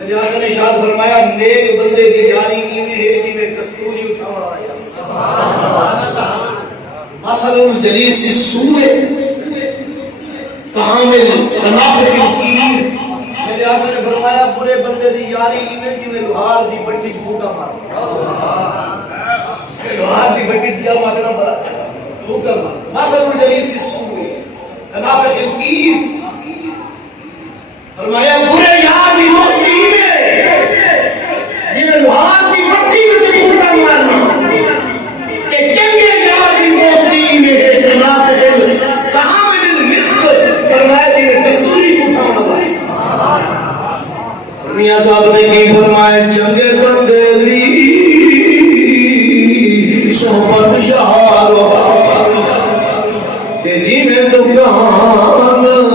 میرے آقا نے ارشاد فرمایا نیک بندے دی یاری ایویں ہے جویں کستوری اٹھاوا آیا مثل الجلیس السوء کامل تنافق القیر میرے آقا نے فرمایا برے بندے دی یاری ایویں جویں لوہار دی بٹی چ بھوکا مار لوہار دی بٹی چ کیا مارنا بڑا بھوکا مار مثل الجلیس السوء تنافق القیر فرمایا برے یار دی دوستی میں جویں لوہار دی بٹی چ بھوکا مارنا کہ چنگے یار دی دوستی میں تنافق کامل المسک فرمایا جویں کستوری کو اٹھانا پائے میاں صاحب نے کی فرمایا چنگے بندے دی صحبت یار تے جی میں دکان